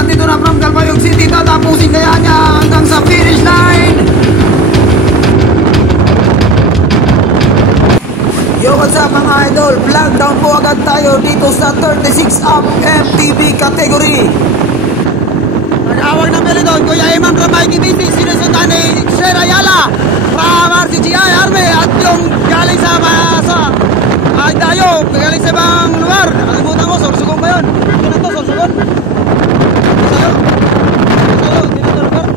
Nandito na from Calbayog City. Tatapusin kaya niya hanggang sa finish line. Yo, what's up mga idol? Flag down po agad tayo dito sa 36 up MTB category. Nag-awag ng Pelidon, Kuya Imam Ramay Kibisi, sinusundan ni Sher Ayala from RCGI Army at yung galing sa Agdayo, galing sa ibang lugar. Nakalimutan ko, Sorsogon ba yun? Ito na to, Sorsogon? Isayo? Ito na to lugar?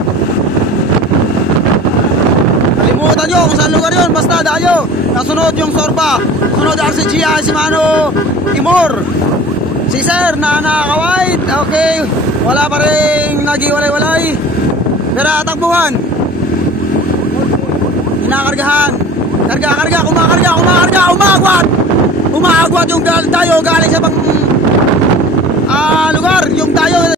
Kalimutan nyo kung saan lugar yun, basta Dayo. Nasunod yung Sorba, sunod RCGI si Mano Timur. Si Sir na nakakawait, okay. Wala pa rin nagiwalay-walay. Pero takbuhan. Inakargahan. Karga, kumakarga, umagwat. Umagwat yung tayo galing sa bang lugar. Yung tayo.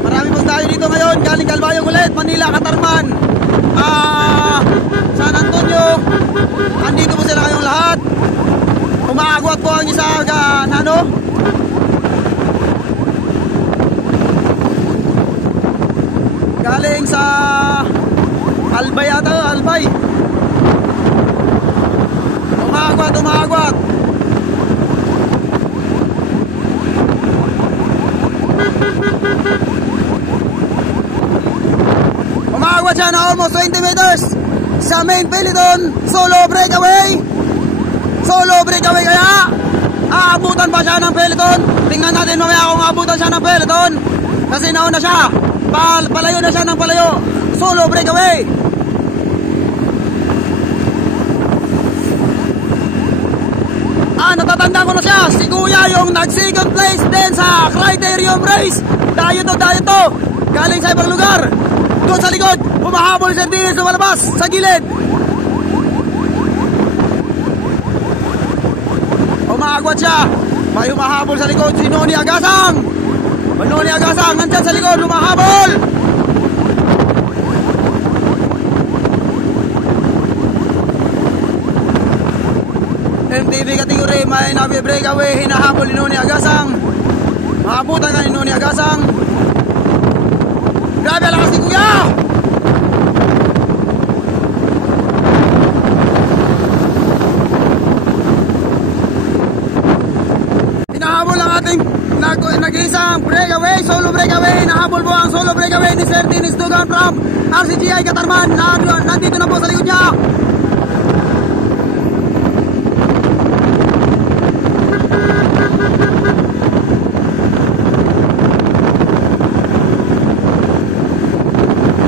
Marami pong tayo dito ngayon. Galing Calbayog ulit, Manila, Katarman, San Antonio. Andito po sila kayong lahat. Umagwat po ang isa galing sa Albay ata, Albay. Umagwat. Umagwat siya na almost 20 meters sa main peloton. Solo breakaway kaya aabutan ba siya ng peloton? Tingnan natin mamaya kung aabutan siya ng peloton, kasi nauna siya. Palayo na siya ng palayo. Solo breakaway. Natatanda ko na siya. Si Kuya yung nag-second place din sa Criterium Race. Dayo to. Galing sa ibang lugar. Doon sa likod, humahabol siya din sa malabas, sa gilid. Umagwat siya. May humahabol sa likod, si Noni Agasang. Nandyan sa likod, humahabol. MTB category, may nabi-breakaway, hinahabol ni Noni Agasang. Mahabutan ka ni Noni Agasang. Grabe, lakas ni Kuya. Hinahabol ang ating nag-iisang breakaway, solo breakaway. Nahabol po ang solo breakaway ni Sir Dennis Dugan from RCGI Katarman. Nandito na po sa likod niya.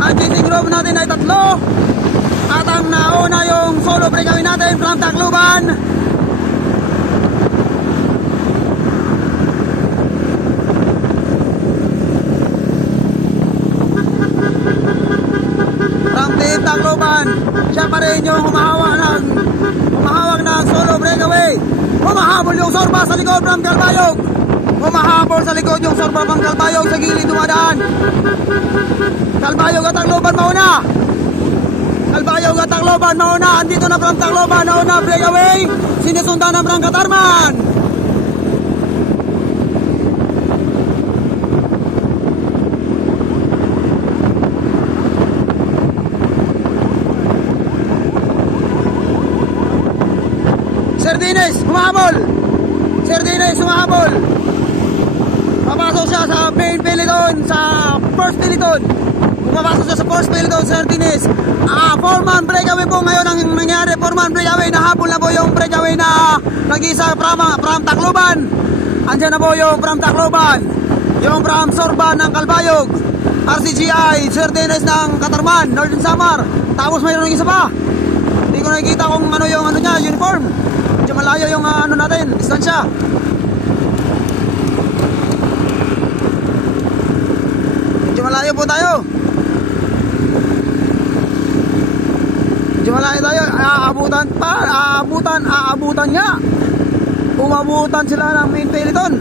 Ang chasing group natin ay 3. At ang nauna yung solo breakaway natin from Tacloban. Tacloban, siya pa rin yung humahawak ng solo breakaway. Humahabol yung Sorba sa likod from Calbayog. Sa gilid dumadaan. Calbayog at Tacloban mauna. Andito na from Tacloban, nauna breakaway. Sinusundan na from Katarman. Sir Dennis humahabol. Papasok siya sa main peloton, sa first peloton. Pumapasok siya sa first peloton, Sir Dennis. 4-man breakaway po ngayon ang nangyari. 4-man breakaway, nahabol na po yung breakaway na nag-isa from Tacloban. Andyan na po yung from Tacloban, yung from Sorba ng Calbayog, RCGI, Sir Dennis ng Katarman, Northern Samar. Tapos mayroon ng isa pa. Hindi ko nakikita kung ano yung niya, uniform. Medyo malayo yung natin, distansya. Medyo malayo po tayo. Aabutan nga. Umabutan sila ng main peloton.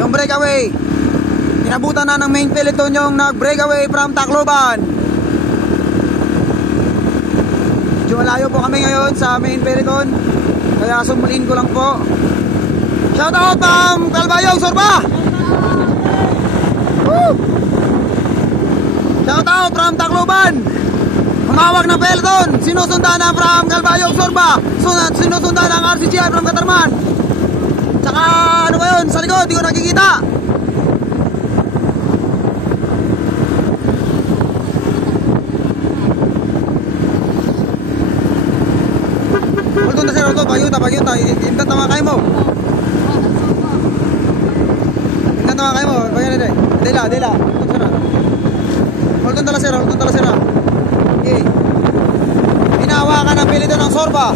Yung breakaway, inabutan na ng main peloton yung nag-breakaway from Tacloban. Medyo malayo po kami ngayon sa main peloton, kaya sumulin ko lang po. Shout out Ma'am Calbayog Sorba. Woo! Shout out from Tacloban. Humawak ng peloton. Sinusundan ng from Calbayog Sorba. Sinusundan ng RCGI from Katarman. Tsaka ano ba yun? Sa likod, di ko nakikita. Hold on na sir, hold on. Pagyuta. Intan tama kayo mo. Intan tama kayo mo. Pagyan na Dela. Hold on tala sir, Okay. Hinahawakan ng peloton ng Sorba.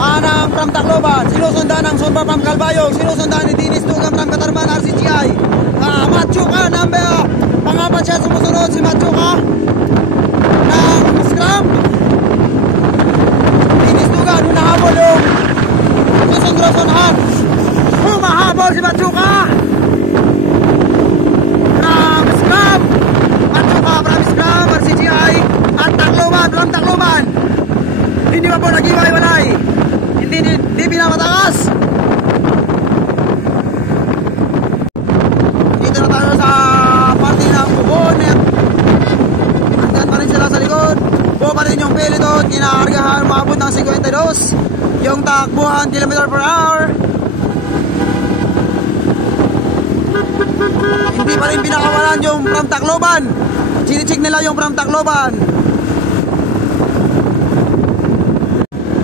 Anang from Tacloban, sinusundan ng Sorba from Calbayog, sinusundan ni Dennis Dugan from Katarman RCGI. Machuca, pangapat siya sumusunod si Machuca ng scrum. Dennis Dugan, hunahabol yung Susan Grosonhan. Humahabol si Machuca from scrum. Machuca from scrum, RCGI. At Tacloban from Tacloban. Hindi pa po nag-iwalay. Hindi pinapatakas. Dito na tayo sa party ng Bubon. Andyan pa rin sila sa likod. Buo pa rin yung peloton. Kinakargahan maabot ng 52 yung takbuhan km/h. Hindi pa rin pinakawalan yung from Tacloban. Chinichik nila yung from Tacloban.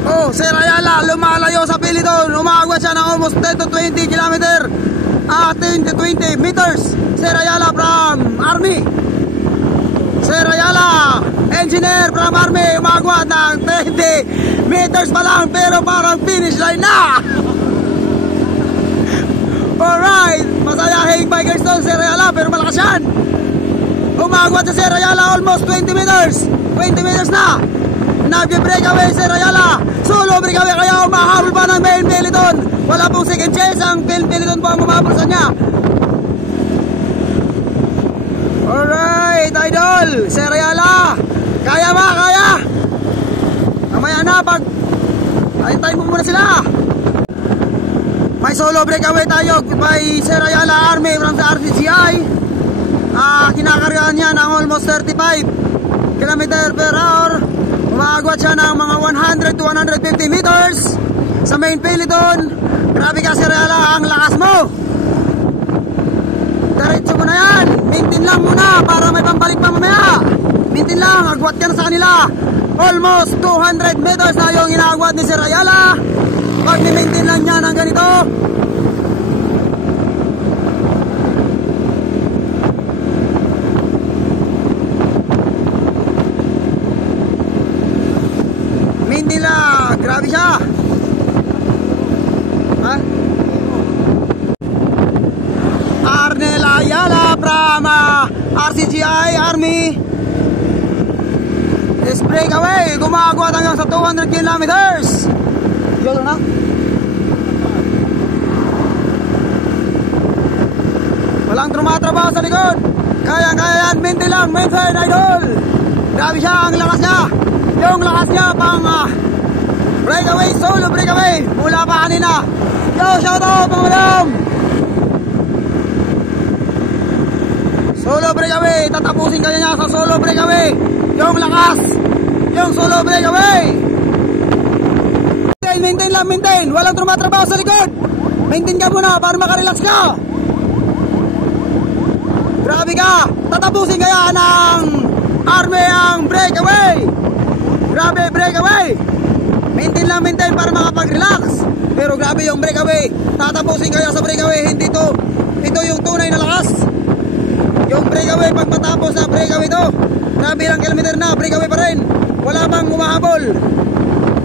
Oh, Sir Ayala, lumalayo sa peloton. Umagwat siya ng almost 10 to 20 kilometer. 10 to 20 meters. Sir Ayala from Army. Sir Ayala, engineer from Army. Umagwat ng 20 meters pa lang, pero parang finish line na. Alright, masayahing bikers to Sir Ayala, pero malakas yan. Umagwat si Sir Ayala almost 20 meters. 20 meters na. Nag-breakaway Sir Ayala. Solo breakaway, kaya umahabol pa ng main peloton. Wala pong second chase. Ang peloton po ang umahabol sa kanya. Alright, idol Sir Ayala, kaya ba? Kaya? Mamaya na, pag tayo mo muna sila. May solo breakaway tayo by Sir Ayala Army from the RCGI. Kinakargaan niya ng almost 35 km/h. Umagwat siya ng mga 100 to 150 meters sa main peloton. Grabe ka Sir Ayala, ang lakas mo. Diretso mo na yan. Maintain lang muna para may pambalik pa mamaya. Maintain lang, agwat ka na sa kanila. Almost 200 meters na yung inaagwat ni Sir Ayala. Pag maintain lang niya ng ganito, nila, grabe siya. Arnel Ayala from RCGI Army is breakaway. Gumagawa hanggang sa 200 kilometers. Yun na. Walang trumatrabaho sa likod. Kaya yan, maintain lang, maintain idol. Grabe siya, ang lakas niya. Yung lakas niya pang breakaway, solo breakaway mula pa kanina. Yo, shout out mga madam. Solo breakaway, tatapusin kaya niya sa solo breakaway. Yung lakas, yung solo breakaway. Maintain lang, maintain. Walang tumatrabaho sa likod. Maintain ka muna para makarelax ka. Grabe ka, tatapusin kaya ng Army ang breakaway. Grabe, breakaway. Maintain lang, maintain para makapag-relax. Pero grabe yung breakaway. Tatapusin kaya sa breakaway. Hindi to. Ito yung tunay na lakas. Yung breakaway, pag matapos na breakaway to, grabe lang kilometer na, breakaway pa rin. Wala bang umahabol.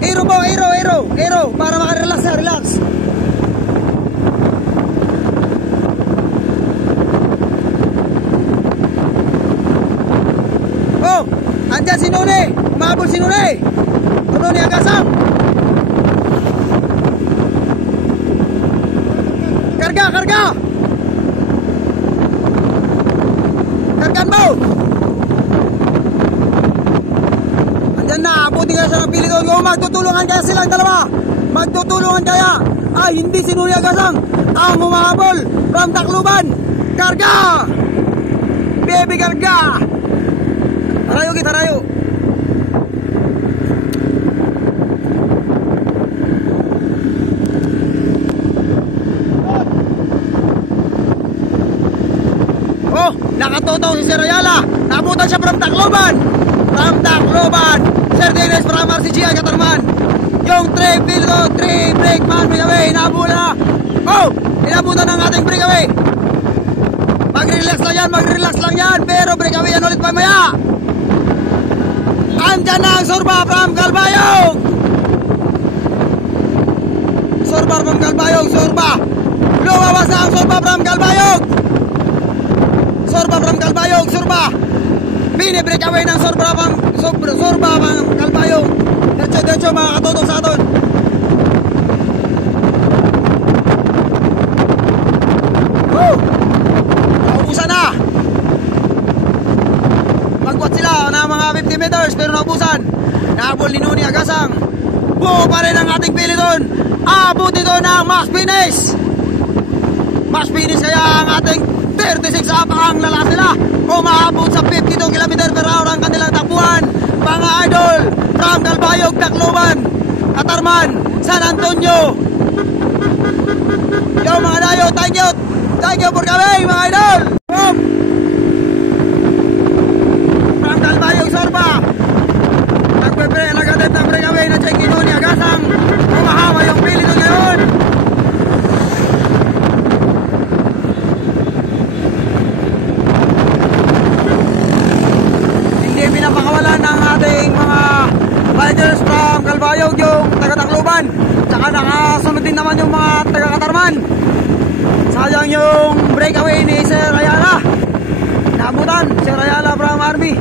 Aero po, aero. Para makarelax na, relax. Oh, andyan si Nune. Umahabol si Nune. Nune Agasang. Karga. Kargan mo. Andyan na, abutin kaya siya ng peloton. Magtutulungan kaya silang dalawa. Magtutulungan kaya. ay hindi si Noni Agasang ang humahabol from Tacloban. Karga! Baby karga! Tarayo kita, tarayo. Oh, nakatotong si Sir Ayala. Nabutan siya from Tacloban. From Tacloban. Sir Dennis from RCGI Katarman. Yung 3 Peloton, 3 brakeman breakaway. Nabutan na. Oh, inabutan ng ating breakaway. Mag-relax lang yan, mag-relax lang yan. Pero breakaway yan ulit mamaya. Andyan na ang Sorba from Calbayog. Sorba from Calbayog, Sorba. Lumabas na ang Sorba from Calbayog. Sorba from Calbayog, Sorba. Bini-breakaway ng Sorba from Calbayog. Diretso mga katutong sa aton. Woo! Naubusan na. Magwat sila na mga 50 meters pero naubusan. Nahabol ni Noni Agasang. Buo pa rin ang ating Peloton. Abot ito ng max finish. Max finish kaya ang ating 36 up ang lalas nila. Umaabot sa 52 km per hour ang kanilang takbuhan. Mga idol from Calbayog, Tacloban, Katarman, San Antonio. Yo mga dayo, thank you for coming mga idol. From Calbayog, Sorba. Nagagad ng breakaway na check Noni Agasang. Umahama yung Peloton ngayon. Hindi pinapakawalan ng ating mga riders from Calbayog yung taga-Tacloban. Tsaka nakasunod din naman yung mga taga-Katarman. Sayang yung breakaway ni Sir Ayala. Naabutan, Sir Ayala from Army.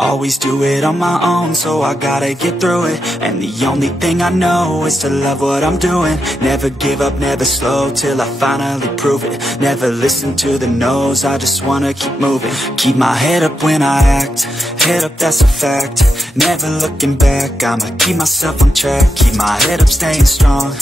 Always do it on my own, so I gotta get through it. And the only thing I know is to love what I'm doing. Never give up, never slow, till I finally prove it. Never listen to the no's, I just wanna keep moving. Keep my head up when I act, head up, that's a fact. Never looking back, I'ma keep myself on track. Keep my head up, staying strong,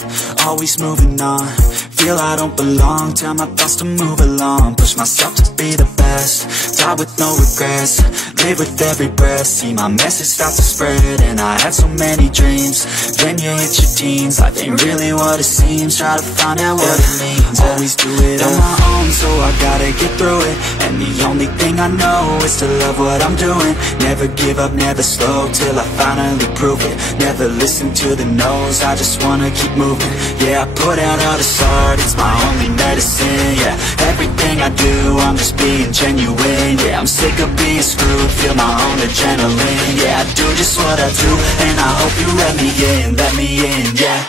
always moving on. Feel I don't belong, tell my thoughts to move along. Push myself to be the best, die with no regrets. Live with every breath, see my message start to spread. And I had so many dreams, then you hit your teens. Life ain't really what it seems, try to find out what it means. Always do it on my own, so I gotta get through it. And the only thing I know is to love what I'm doing. Never give up, never slow, till I finally prove it. Never listen to the no's, I just wanna keep moving. Yeah, I put out all this art, it's my only medicine. Yeah, everything I do, I'm just being genuine. Yeah, I'm sick of being screwed, feel my own adrenaline. Yeah, I do just what I do, and I hope you let me in, yeah.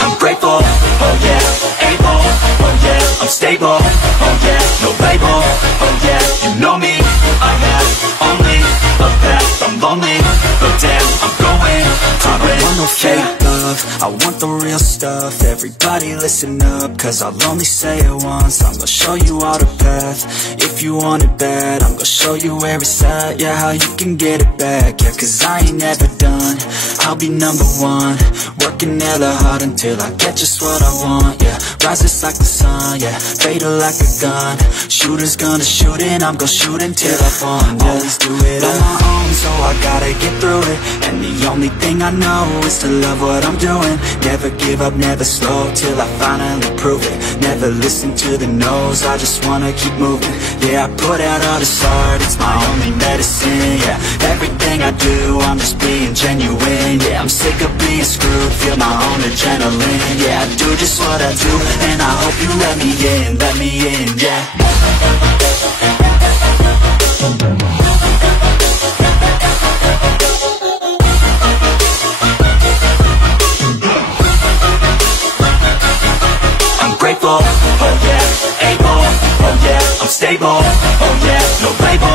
I'm grateful, oh yeah, able, oh yeah, I'm stable, oh yeah, no label, oh yeah, you know me, I have only a path, I'm lonely, but damn, I'm going to win. I want no fake love, I want the real stuff. Everybody listen up, cause I'll only say it once. I'm gonna show you all the path. If if you want it bad, I'm gonna show you where it's at, yeah, how you can get it back, yeah, cause I ain't never done, I'll be number one, working hella hard until I get just what I want, yeah, rises like the sun, yeah, fatal like a gun, shooters gonna shoot and I'm gonna shoot until I fall, yeah. Always do it on my own, so I gotta get through it, and the only thing I know is to love what I'm doing, never give up, never slow, till I finally prove it, never listen to the no's, I just wanna keep moving, yeah, I put out all this art, it's my only medicine, yeah, everything I do, I'm just being genuine, yeah, I'm sick of being screwed, feel my own adrenaline, yeah, I do just what I do, and I hope you let me in, yeah. Grateful, oh yeah, able, oh yeah, I'm stable, oh yeah, no label,